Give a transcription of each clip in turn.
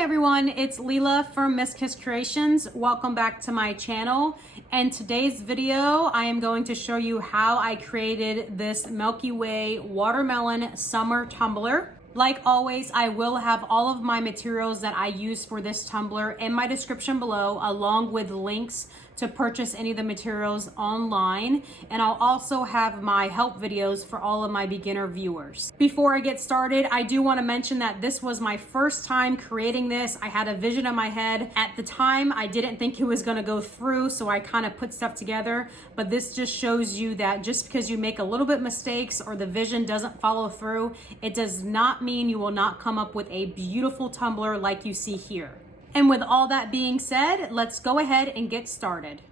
Hi everyone, it's Leela from Miss Kiss Creations. Welcome back to my channel. And today's video, I am going to show you how I created this Milky Way watermelon summer tumbler. Like always, I will have all of my materials that I use for this tumbler in my description below, along with links to purchase any of the materials online. And I'll also have my help videos for all of my beginner viewers. Before I get started, I do want to mention that this was my first time creating this. I had a vision in my head. At the time, I didn't think it was going to go through, so I kind of put stuff together. But this just shows you that just because you make a little bit mistakes or the vision doesn't follow through, it does not mean you will not come up with a beautiful tumbler like you see here. And with all that being said, let's go ahead and get started.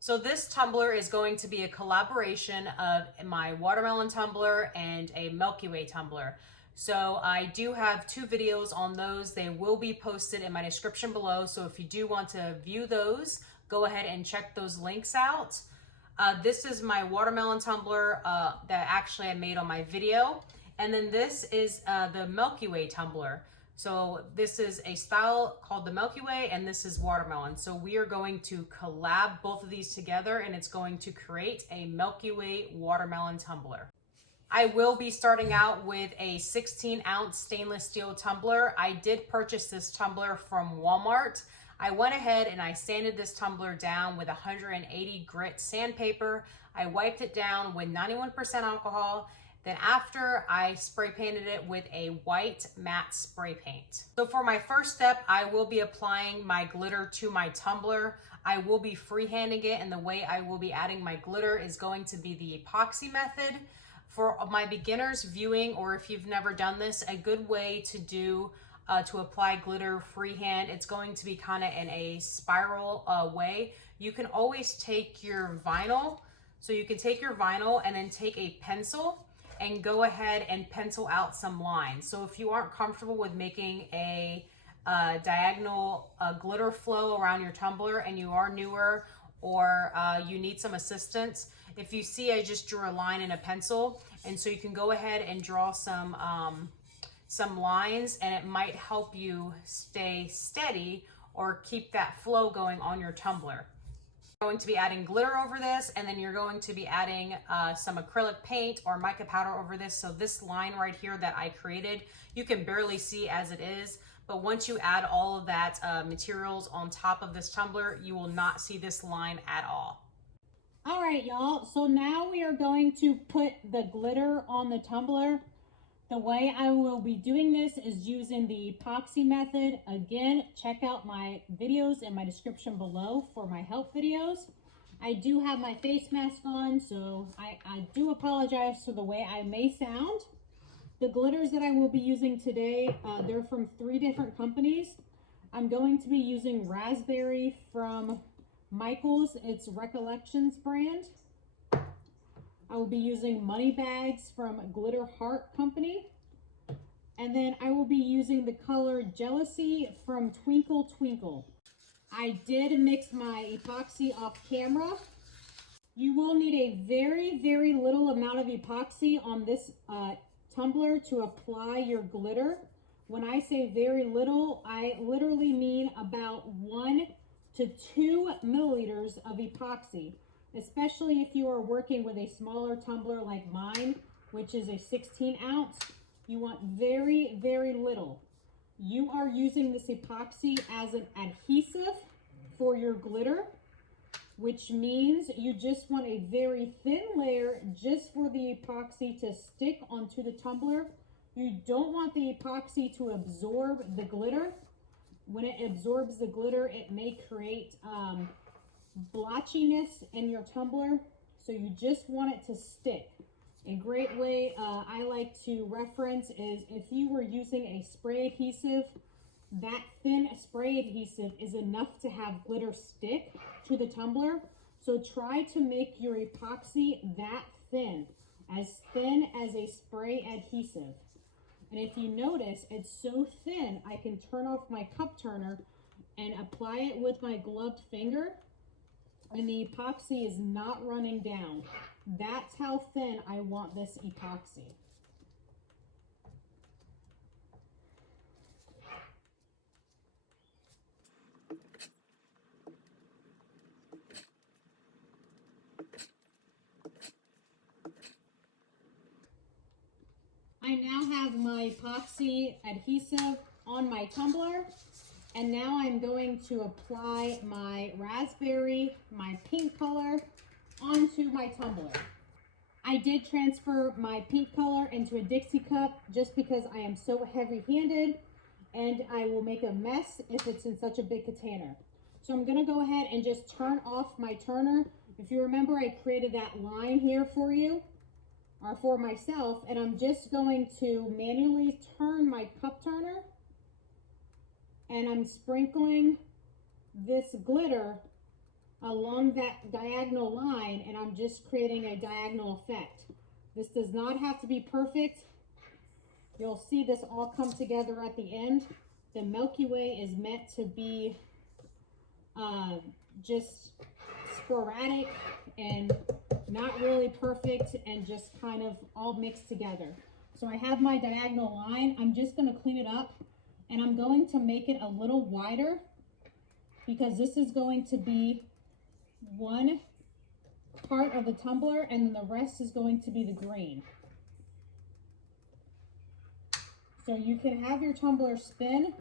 So this tumbler is going to be a collaboration of my watermelon tumbler and a Milky Way tumbler. So I do have two videos on those. They will be posted in my description below. So if you do want to view those, go ahead and check those links out. This is my watermelon tumbler that actually I made on my video. And then this is the Milky Way tumbler. So this is a style called the Milky Way, and this is watermelon. So we are going to collab both of these together, and it's going to create a Milky Way watermelon tumbler. I will be starting out with a 16-ounce stainless steel tumbler. I did purchase this tumbler from Walmart. I went ahead and I sanded this tumbler down with 180 grit sandpaper. I wiped it down with 91% alcohol. Then after, I spray painted it with a white matte spray paint. So for my first step, I will be applying my glitter to my tumbler. I will be freehanding it, and the way I will be adding my glitter is going to be the epoxy method. For my beginners viewing, or if you've never done this, a good way to do to apply glitter freehand, it's going to be kind of in a spiral way. You can always take your vinyl, so you can take your vinyl and then take a pencil and go ahead and pencil out some lines. So if you aren't comfortable with making a diagonal glitter flow around your tumbler and you are newer, or you need some assistance, if you see I just drew a line in a pencil, and so you can go ahead and draw some lines, and it might help you stay steady or keep that flow going on your tumbler. Going to be adding glitter over this, and then you're going to be adding some acrylic paint or mica powder over this. So this line right here that I created, you can barely see as it is, but once you add all of that materials on top of this tumbler, you will not see this line at all. All right, y'all, so now we are going to put the glitter on the tumbler. The way I will be doing this is using the epoxy method. Again, check out my videos in my description below for my help videos. I do have my face mask on, so I do apologize for the way I may sound. The glitters that I will be using today, they're from 3 different companies. I'm going to be using raspberry from Michael's, it's Recollections brand. I will be using money bags from Glitter Heart Company. And then I will be using the color Jealousy from Twinkle. I did mix my epoxy off camera. You will need a very, very little amount of epoxy on this tumbler to apply your glitter. When I say very little, I literally mean about 1 to 2 milliliters of epoxy. Especially if you are working with a smaller tumbler like mine, which is a 16-ounce, you want very, very little. You are using this epoxy as an adhesive for your glitter, which means you just want a very thin layer just for the epoxy to stick onto the tumbler. You don't want the epoxy to absorb the glitter. When it absorbs the glitter, it may create blotchiness in your tumbler, so you just want it to stick. A great way I like to reference is if you were using a spray adhesive, that thin spray adhesive is enough to have glitter stick to the tumbler. So try to make your epoxy that thin as a spray adhesive. And if you notice, it's so thin, I can turn off my cup turner and apply it with my gloved finger, and the epoxy is not running down. That's how thin I want this epoxy. epoxy adhesive on my tumbler. And now I'm going to apply my raspberry, my pink color, onto my tumbler. I did transfer my pink color into a Dixie cup just because I am so heavy-handed and I will make a mess if it's in such a big container. So I'm gonna go ahead and just turn off my turner. If you remember, I created that line here for you, or for myself, and I'm just going to manually turn my cup turner, and I'm sprinkling this glitter along that diagonal line, and I'm just creating a diagonal effect. This does not have to be perfect. You'll see this all come together at the end. The Milky Way is meant to be just sporadic and not really perfect and just kind of all mixed together. So I have my diagonal line. I'm just going to clean it up, and I'm going to make it a little wider because this is going to be one part of the tumbler and then the rest is going to be the green. So you can have your tumbler spin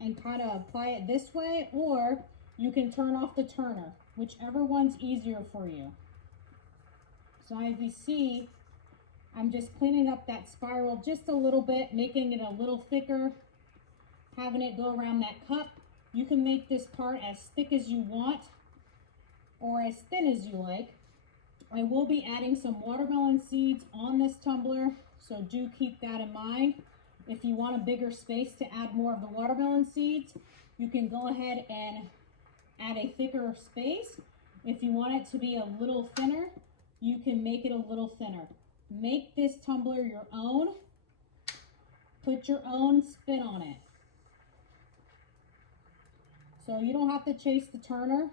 and kind of apply it this way, or you can turn off the turner, whichever one's easier for you. So as you see, I'm just cleaning up that spiral just a little bit, making it a little thicker, having it go around that cup. You can make this part as thick as you want or as thin as you like. I will be adding some watermelon seeds on this tumbler, so do keep that in mind. If you want a bigger space to add more of the watermelon seeds, you can go ahead and add a thicker space. If you want it to be a little thinner, you can make it a little thinner. Make this tumbler your own. Put your own spin on it. So you don't have to chase the turner.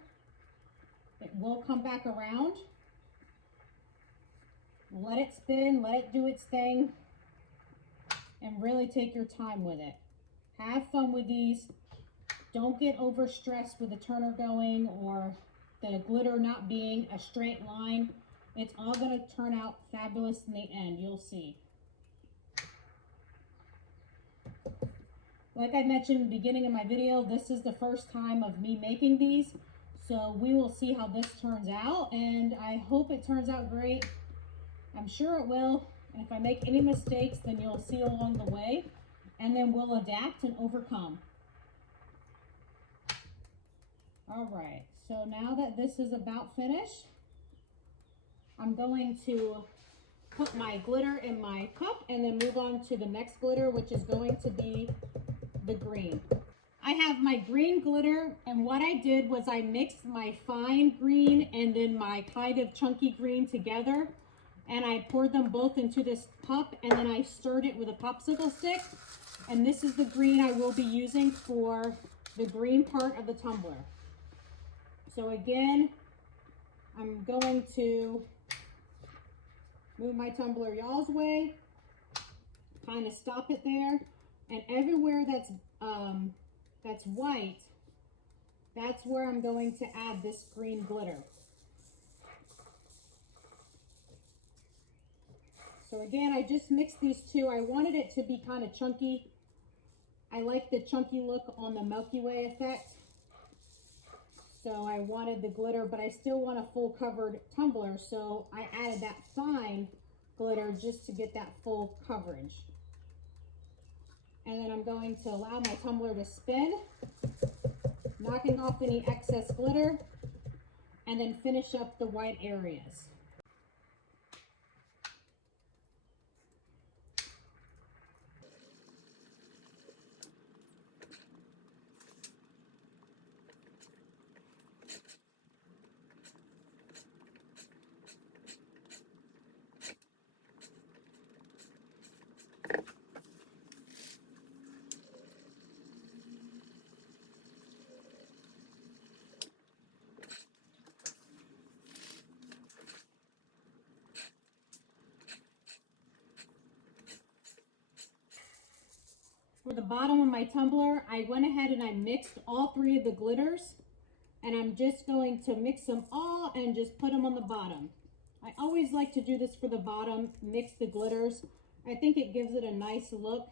It will come back around. Let it spin, let it do its thing, and really take your time with it. Have fun with these. Don't get overstressed with the turner going or the glitter not being a straight line. It's all going to turn out fabulous in the end, you'll see. Like I mentioned in the beginning of my video, this is the first time of me making these, so we will see how this turns out, and I hope it turns out great. I'm sure it will, and if I make any mistakes, then you'll see along the way, and then we'll adapt and overcome. All right, so now that this is about finished, I'm going to put my glitter in my cup and then move on to the next glitter, which is going to be the green. I have my green glitter, and what I did was I mixed my fine green and then my kind of chunky green together, and I poured them both into this cup, and then I stirred it with a popsicle stick, and this is the green I will be using for the green part of the tumbler. So again, I'm going to move my tumbler y'all's way, kind of stop it there, and everywhere that's white, that's where I'm going to add this green glitter. So again, I just mixed these two. I wanted it to be kind of chunky. I like the chunky look on the Milky Way effect. So I wanted the glitter, but I still want a full covered tumbler. So I added that fine glitter just to get that full coverage. And then I'm going to allow my tumbler to spin, knocking off any excess glitter, and then finish up the white areas. For the bottom of my tumbler, I went ahead and I mixed all three of the glitters, and I'm just going to mix them all and just put them on the bottom. I always like to do this for the bottom, mix the glitters, I think it gives it a nice look.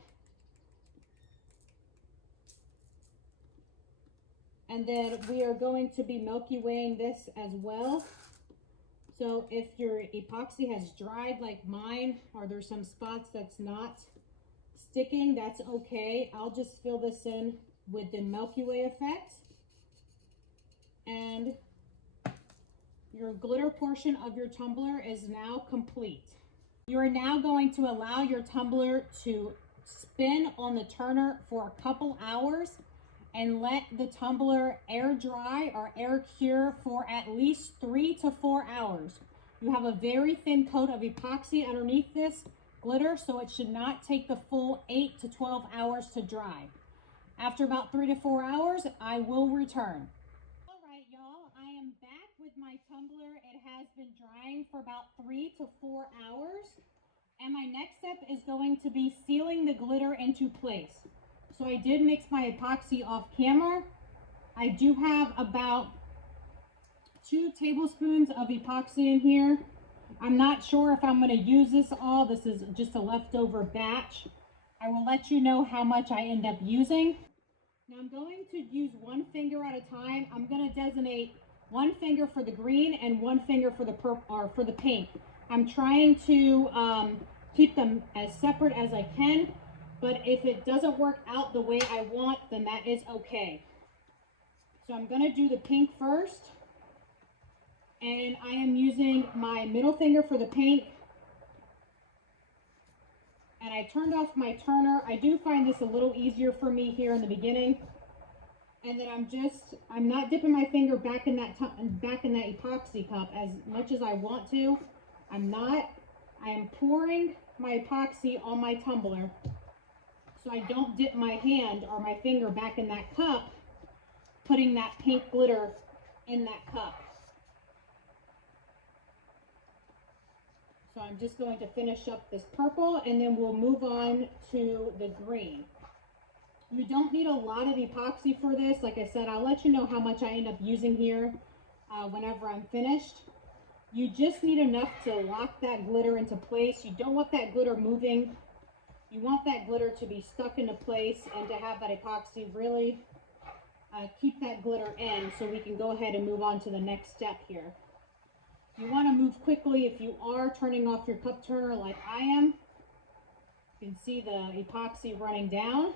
And then we are going to be Milky Waying this as well. So if your epoxy has dried like mine, or there's some spots that's not sticking, that's okay. I'll just fill this in with the Milky Way effect. And your glitter portion of your tumbler is now complete. You are now going to allow your tumbler to spin on the turner for a couple hours and let the tumbler air dry or air cure for at least 3 to 4 hours. You have a very thin coat of epoxy underneath this glitter, so it should not take the full 8 to 12 hours to dry. After about 3 to 4 hours, I will return. All right, y'all, I am back with my tumbler. It has been drying for about 3 to 4 hours. And my next step is going to be sealing the glitter into place. So I did mix my epoxy off camera. I do have about 2 tablespoons of epoxy in here. I'm not sure if I'm going to use this all. This is just a leftover batch. I will let you know how much I end up using. Now I'm going to use one finger at a time. I'm going to designate one finger for the green and one finger for the purple or for the pink. I'm trying to keep them as separate as I can. But if it doesn't work out the way I want, then that is okay. So I'm going to do the pink first. And I am using my middle finger for the pink. And I turned off my turner. I do find this a little easier for me here in the beginning. And then I'm not dipping my finger back in that epoxy cup as much as I want to. I'm not. I am pouring my epoxy on my tumbler, so I don't dip my hand or my finger back in that cup, putting that pink glitter in that cup. So I'm just going to finish up this purple and then we'll move on to the green. You don't need a lot of epoxy for this. Like I said, I'll let you know how much I end up using here whenever I'm finished. You just need enough to lock that glitter into place. You don't want that glitter moving. You want that glitter to be stuck into place and to have that epoxy really keep that glitter in, so we can go ahead and move on to the next step here. You want to move quickly if you are turning off your cup turner like I am. You can see the epoxy running down.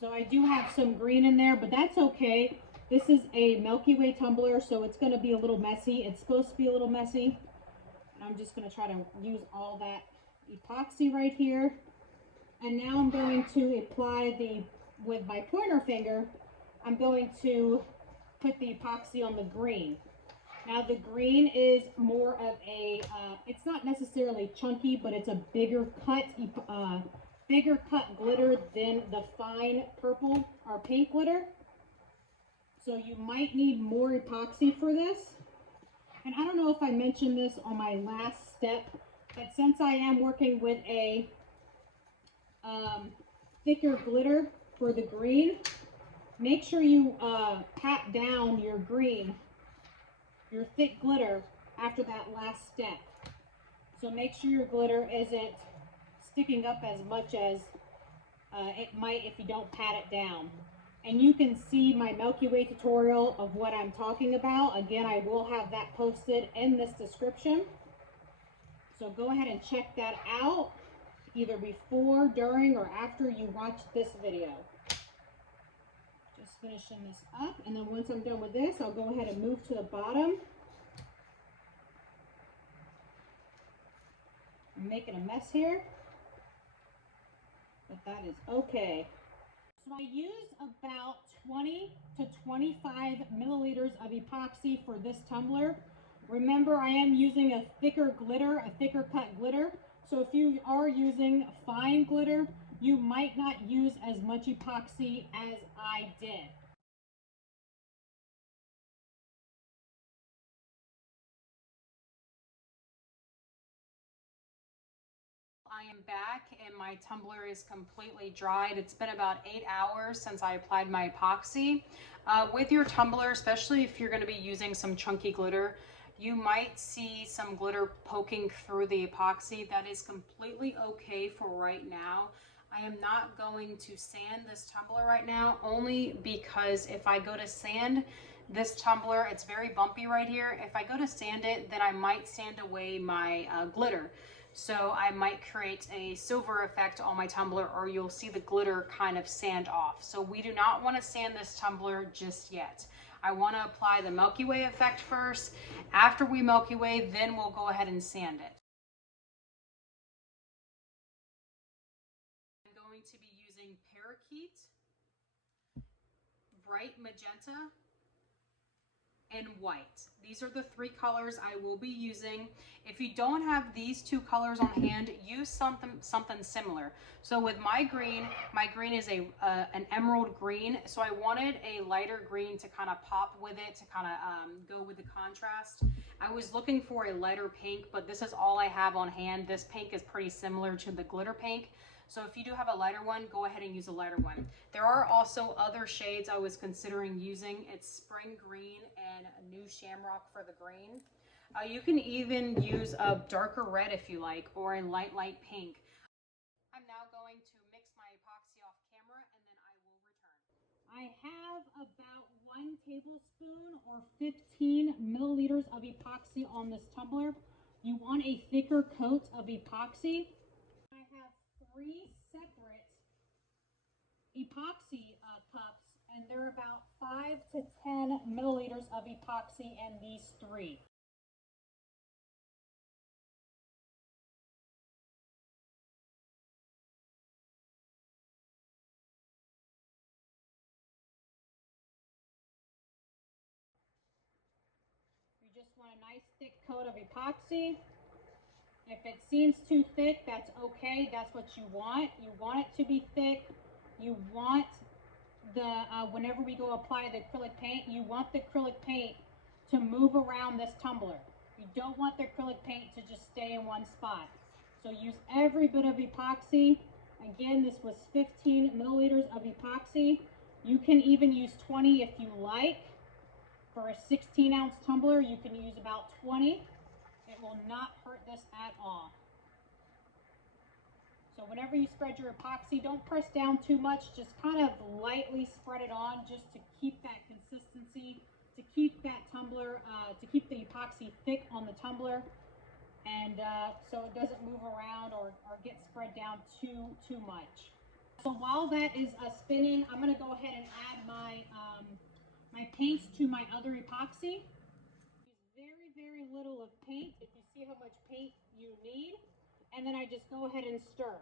So I do have some green in there, but that's okay. This is a Milky Way tumbler, so it's going to be a little messy. It's supposed to be a little messy. And I'm just going to try to use all that epoxy right here. And now I'm going to apply with my pointer finger, I'm going to put the epoxy on the green. Now the green is more of a, it's not necessarily chunky, but it's a bigger cut glitter than the fine purple or pink glitter. So you might need more epoxy for this. And I don't know if I mentioned this on my last step, but since I am working with a thicker glitter for the green, make sure you pat down your green, your thick glitter after that last step. So make sure your glitter isn't sticking up as much as it might if you don't pat it down. And you can see my Milky Way tutorial of what I'm talking about. Again, I will have that posted in this description. So go ahead and check that out either before, during, or after you watch this video. Just finishing this up, and then once I'm done with this, I'll go ahead and move to the bottom. I'm making a mess here, but that is okay. So I used about 20 to 25 milliliters of epoxy for this tumbler. Remember, I am using a thicker glitter, a thicker cut glitter. So if you are using fine glitter, you might not use as much epoxy as I did. I am back and my tumbler is completely dried. It's been about 8 hours since I applied my epoxy. With your tumbler, especially if you're going to be using some chunky glitter, You might see some glitter poking through the epoxy. That is completely okay for right now. I am not going to sand this tumbler right now, only because if I go to sand this tumbler, it's very bumpy right here. If I go to sand it, then I might sand away my glitter. So I might create a silver effect on my tumbler, or you'll see the glitter kind of sand off. So we do not want to sand this tumbler just yet. I want to apply the Milky Way effect first. After we Milky Way, then we'll go ahead and sand it. I'm going to be using Parakeet, Bright Magenta, and white. These are the three colors I will be using. If you don't have these two colors on hand, use something similar. So with my green is an emerald green. So I wanted a lighter green to kind of pop with it, to kind of go with the contrast. I was looking for a lighter pink, but this is all I have on hand. This pink is pretty similar to the glitter pink. So if you do have a lighter one, go ahead and use a lighter one. There are also other shades I was considering using. It's Spring Green and a New Shamrock for the green. You can even use a darker red if you like, or a light pink. I'm now going to mix my epoxy off camera, and then I will return. I have about 1 tablespoon or 15 milliliters of epoxy on this tumbler. You want a thicker coat of epoxy. I have 3 separate epoxy cups, and they're about 5 to 10 milliliters of epoxy in these 3. You just want a nice thick coat of epoxy. If it seems too thick, that's okay. That's what you want. You want it to be thick. You want the, whenever we go apply the acrylic paint, you want the acrylic paint to move around this tumbler. You don't want the acrylic paint to just stay in one spot. So use every bit of epoxy. Again, this was 15 milliliters of epoxy. You can even use 20 if you like. For a 16-ounce tumbler, you can use about 20. It will not hurt this at all. So whenever you spread your epoxy, don't press down too much. Just kind of lightly spread it on, just to keep that consistency, to keep that tumbler, to keep the epoxy thick on the tumbler, and so it doesn't move around or get spread down too much. So while that is spinning, I'm going to go ahead and add my my paints to my other epoxy. Use very little of paint if you see how much paint you need, and then I just go ahead and stir.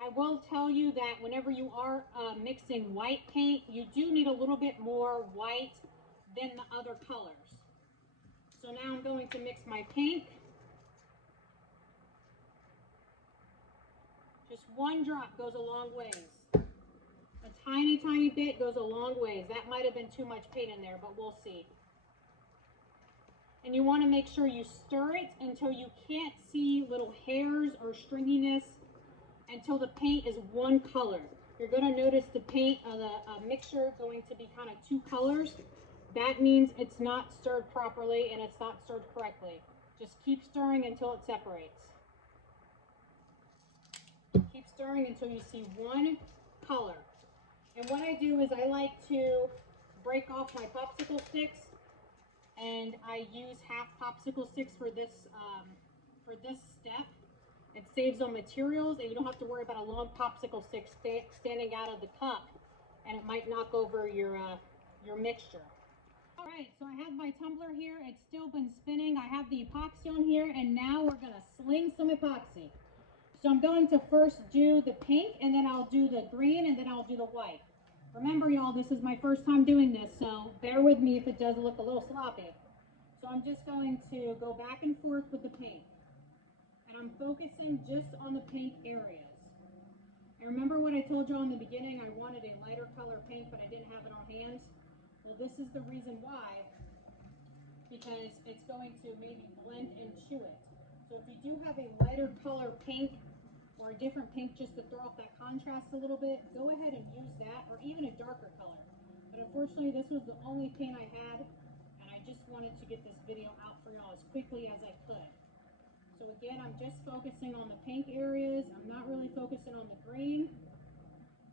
I will tell you that whenever you are mixing white paint, you do need a little bit more white than the other colors. So now I'm going to mix my pink. Just 1 drop goes a long ways. A tiny bit goes a long ways. That might have been too much paint in there, but we'll see. And you want to make sure you stir it until you can't see little hairs or stringiness, until the paint is one color. You're going to notice the paint, the mixture going to be kind of 2 colors. That means it's not stirred properly and it's not stirred correctly. Just keep stirring until it separates. Keep stirring until you see one color. And what I do is I like to break off my popsicle sticks, and I use half popsicle sticks for this step. It saves on materials, and you don't have to worry about a long popsicle stick standing out of the cup, and it might knock over your mixture. All right, so I have my tumbler here. It's still been spinning. I have the epoxy on here, and now we're going to sling some epoxy. So I'm going to first do the pink, and then I'll do the green, and then I'll do the white. Remember, y'all, this is my first time doing this, so bear with me if it does look a little sloppy. So I'm just going to go back and forth with the paint. And I'm focusing just on the pink areas. And remember what I told you in the beginning, I wanted a lighter color paint, but I didn't have it on hand? Well, this is the reason why, because it's going to maybe blend into it. So if you do have a lighter color pink, or a different pink just to throw off that contrast a little bit, go ahead and use that, or even a darker color. But unfortunately, this was the only paint I had, and I I just wanted to get this video out for y'all as quickly as I could. So again, I'm just focusing on the pink areas. I'm not really focusing on the green.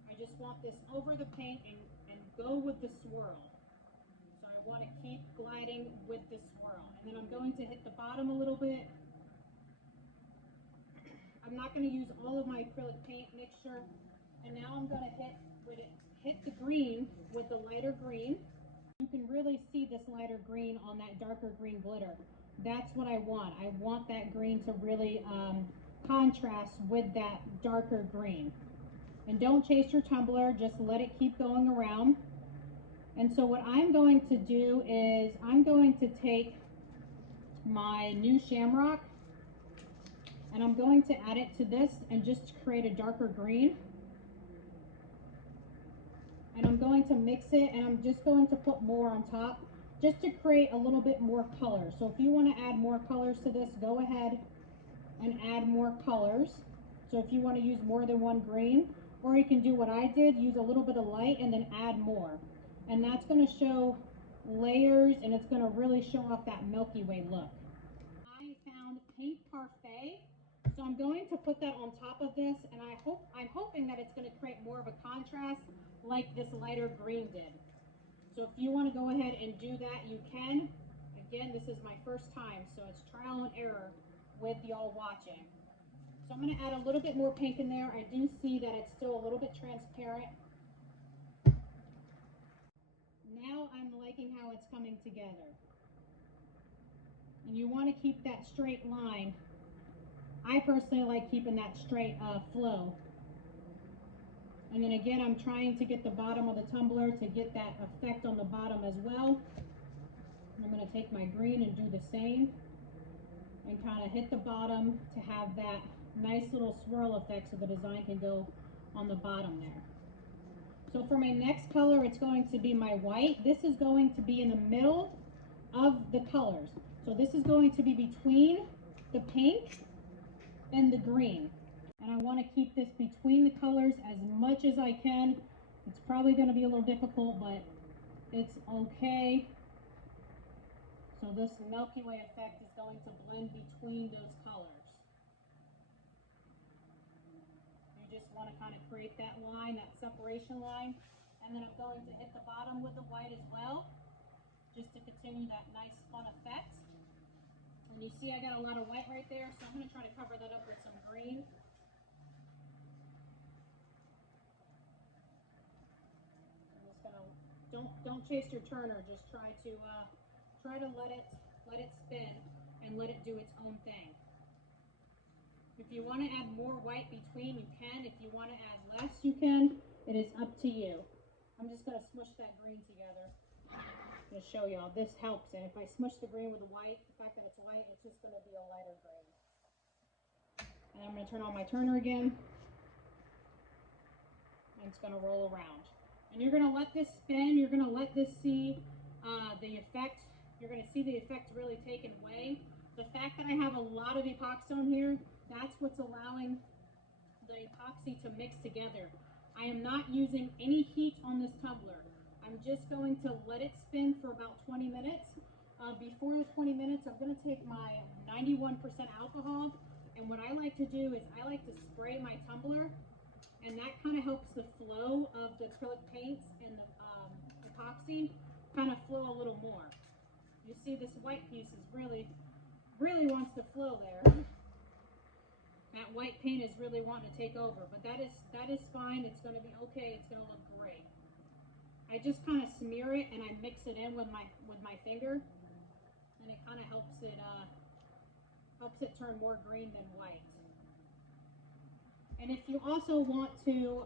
I just want this over the paint and go with the swirl. So I want to keep gliding with the swirl. And then I'm going to hit the bottom a little bit. I'm not going to use all of my acrylic paint mixture. And now I'm going to hit the green with the lighter green. You can really see this lighter green on that darker green glitter. That's what I want. I want that green to really contrast with that darker green. And don't chase your tumbler, just let it keep going around. And so what I'm going to do is I'm going to take my new shamrock and I'm going to add it to this and just create a darker green. And I'm going to mix it and I'm just going to put more on top just to create a little bit more color. So if you want to add more colors to this, go ahead and add more colors. So if you want to use more than one green, or you can do what I did, use a little bit of light and then add more. And that's going to show layers and it's going to really show off that Milky Way look. I found pink parfait. So I'm going to put that on top of this and I'm hoping that it's going to create more of a contrast like this lighter green did. So if you want to go ahead and do that, you can. Again, this is my first time, so it's trial and error with y'all watching. So I'm going to add a little bit more pink in there. I do see that it's still a little bit transparent. Now I'm liking how it's coming together. And you want to keep that straight line. I personally like keeping that straight flow. And then again, I'm trying to get the bottom of the tumbler to get that effect on the bottom as well. And I'm going to take my green and do the same and kind of hit the bottom to have that nice little swirl effect so the design can go on the bottom there. So for my next color, it's going to be my white. This is going to be in the middle of the colors. So this is going to be between the pink and the green. And I want to keep this between the colors as much as I can. It's probably going to be a little difficult, but it's okay. So this Milky Way effect is going to blend between those colors. You just want to kind of create that line, that separation line. And then I'm going to hit the bottom with the white as well, just to continue that nice fun effect. And you see I got a lot of white right there, so I'm going to try to cover that up with some green. Don't chase your turner. Just try to let it spin and let it do its own thing. If you want to add more white between, you can. If you want to add less, you can. It is up to you. I'm just going to smush that green together. I'm going to show y'all. This helps. And if I smush the green with the white, the fact that it's white, it's just going to be a lighter green. And I'm going to turn on my turner again. And it's going to roll around. And you're going to let this spin. You're going to let this see the effect. You're going to see the effect really taken away. The fact that I have a lot of epoxy on here, that's what's allowing the epoxy to mix together. I am not using any heat on this tumbler. I'm just going to let it spin for about 20 minutes. Before the 20 minutes, I'm going to take my 91% alcohol. And what I like to do is I like to spray my tumbler. And that kind of helps the flow of the acrylic paints and the epoxy kind of flow a little more. You see this white piece is really wants to flow there. That white paint is really wanting to take over, but that is fine. It's going to be okay. It's going to look great. I just kind of smear it and I mix it in with my finger, and it kind of helps it turn more green than white. And if you also want to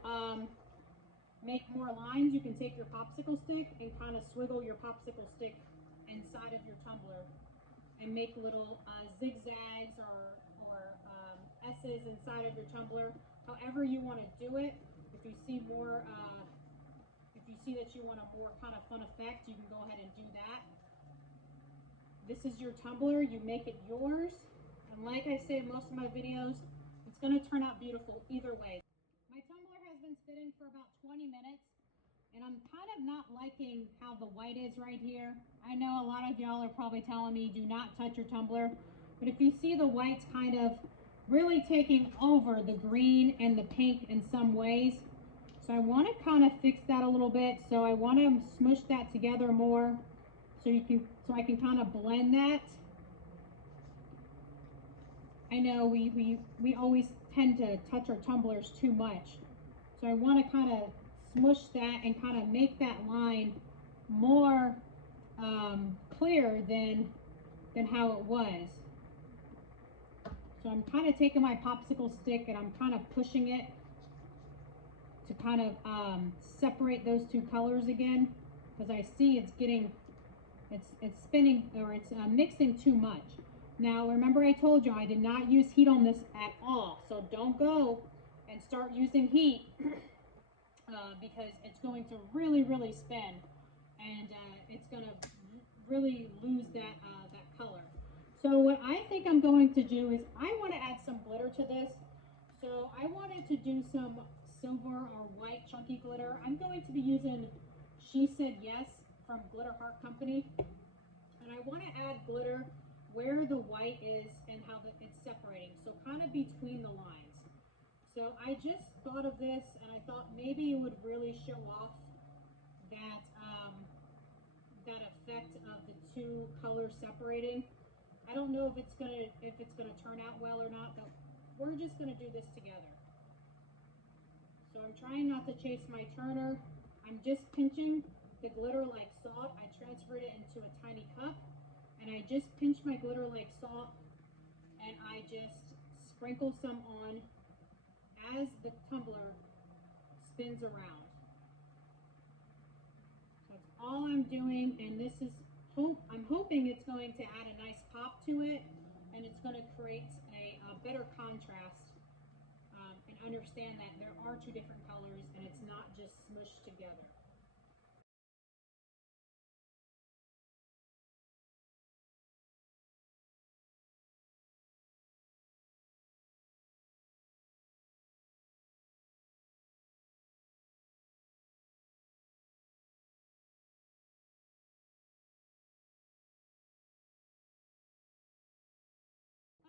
make more lines, you can take your popsicle stick and kind of swiggle your popsicle stick inside of your tumbler and make little zigzags or S's inside of your tumbler. However you want to do it. If you see more, if you see that you want a more kind of fun effect, you can go ahead and do that. This is your tumbler. You make it yours. And like I say in most of my videos, it's going to turn out beautiful either way. My tumbler has been spinning for about 20 minutes. And I'm kind of not liking how the white is right here. I know a lot of y'all are probably telling me do not touch your tumbler, but if you see the white's kind of really taking over the green and the pink in some ways. So I want to kind of fix that a little bit. So I want to smush that together more so I can kind of blend that. I know we always tend to touch our tumblers too much. So I want to kind of smush that and kind of make that line more clear than how it was. So I'm kind of taking my popsicle stick and I'm kind of pushing it to kind of separate those two colors again, because I see it's spinning, or it's mixing too much. Now remember, I told you I did not use heat on this at all, so don't go and start using heat because it's going to really spin, and it's going to really lose that color. So what I think I'm going to do is I want to add some glitter to this. So I wanted to do some silver or white chunky glitter. I'm going to be using She Said Yes from Glitter Heart Company. And I want to add glitter where the white is and how it's separating. So kind of between the lines. So I just thought of this and I thought maybe it would really show off that, that effect of the two colors separating. I don't know if it's gonna turn out well or not, but we're just gonna do this together. So I'm trying not to chase my turner. I'm just pinching the glitter like salt. I transferred it into a tiny cup, and I just pinch my glitter like salt, and I just sprinkle some on as the tumbler spins around. That's all I'm doing, and this is I'm hoping it's going to add a nice pop to it, and it's going to create a better contrast, and understand that there are two different colors and it's not just smushed together.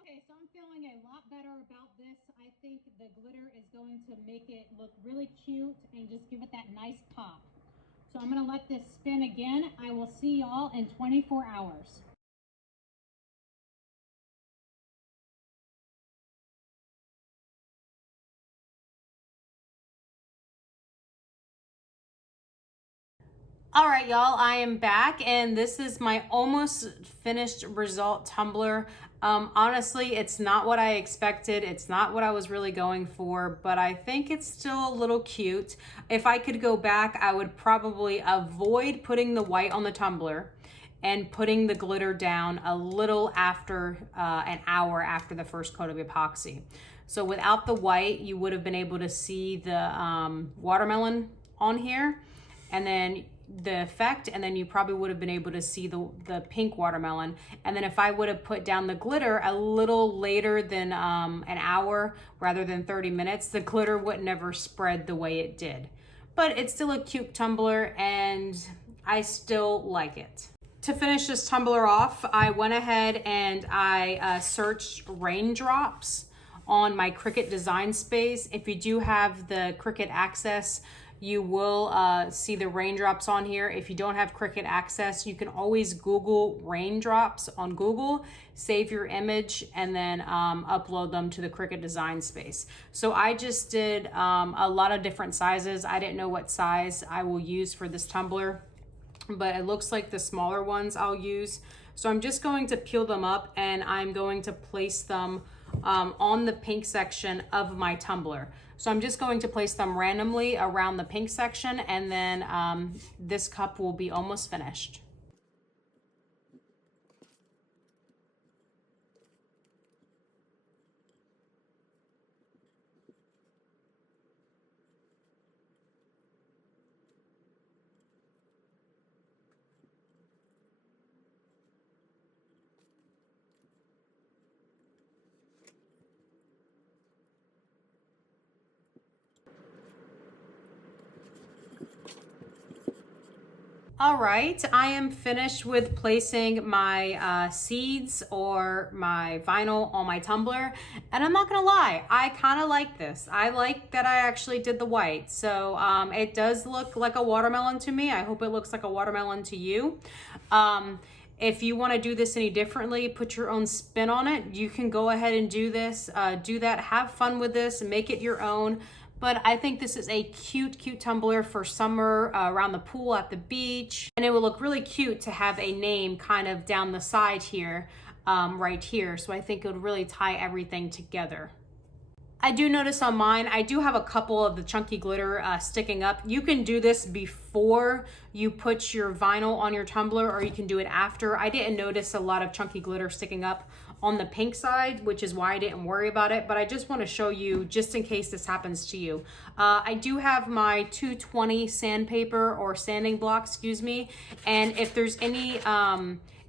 Okay, so I'm feeling a lot better about this. I think the glitter is going to make it look really cute and just give it that nice pop. So I'm going to let this spin again. I will see y'all in 24 hours. All right, y'all, I am back, and this is my almost finished result tumbler. Honestly, it's not what I expected. It's not what I was really going for, but I think it's still a little cute. If I could go back, I would probably avoid putting the white on the tumbler and putting the glitter down a little after an hour after the first coat of epoxy. So without the white, you would have been able to see the watermelon on here, and then the effect, and then you probably would have been able to see the pink watermelon. And then if I would have put down the glitter a little later than an hour rather than 30 minutes, the glitter would never spread the way it did. But it's still a cute tumbler, and I still like it. To finish this tumbler off, I went ahead and I searched raindrops on my Cricut design space. If you do have the Cricut access, you will see the raindrops on here. If you don't have Cricut access, you can always Google raindrops on Google, save your image, and then upload them to the Cricut design space. So I just did a lot of different sizes. I didn't know what size I will use for this tumbler, but it looks like the smaller ones I'll use. So I'm just going to peel them up, and I'm going to place them on the pink section of my tumbler. So I'm just going to place them randomly around the pink section, and then this cup will be almost finished. All right, I am finished with placing my seeds or my vinyl on my tumbler, and I'm not gonna lie, I kind of like this. I like that I actually did the white, so it does look like a watermelon to me. I hope it looks like a watermelon to you. If you want to do this any differently, put your own spin on it, you can go ahead and do this, do that, have fun with this, make it your own. But I think this is a cute tumbler for summer, around the pool, at the beach. And it will look really cute to have a name kind of down the side here, right here. So I think it would really tie everything together. I do notice on mine, I do have a couple of the chunky glitter sticking up. You can do this before you put your vinyl on your tumbler, or you can do it after. I didn't notice a lot of chunky glitter sticking up on the pink side, which is why I didn't worry about it, but I just want to show you just in case this happens to you. I do have my 220 sandpaper or sanding block, excuse me, and if there's any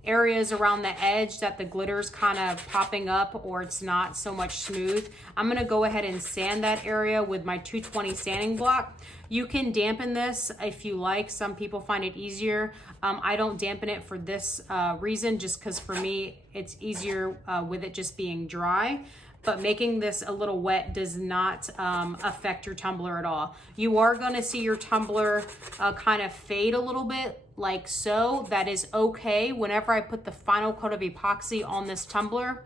areas around the edge that the glitter's kind of popping up or it's not so much smooth, I'm gonna go ahead and sand that area with my 220 sanding block. You can dampen this if you like. Some people find it easier. I don't dampen it for this reason, just because for me it's easier with it just being dry. But making this a little wet does not affect your tumbler at all. You are gonna see your tumbler kind of fade a little bit, like so. That is okay. Whenever I put the final coat of epoxy on this tumbler,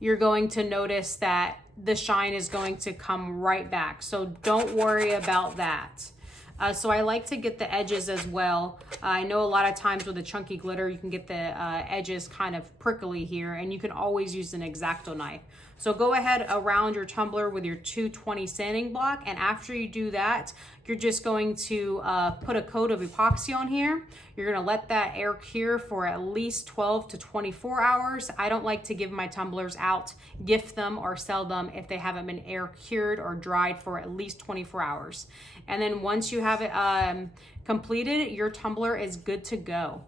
you're going to notice that the shine is going to come right back. So don't worry about that. So I like to get the edges as well. I know a lot of times with the chunky glitter, you can get the edges kind of prickly here, and you can always use an X-Acto knife. So go ahead around your tumbler with your 220 sanding block, and after you do that, you're just going to put a coat of epoxy on here. You're gonna let that air cure for at least 12 to 24 hours. I don't like to give my tumblers out, gift them, or sell them if they haven't been air cured or dried for at least 24 hours. And then once you have it completed, your tumbler is good to go.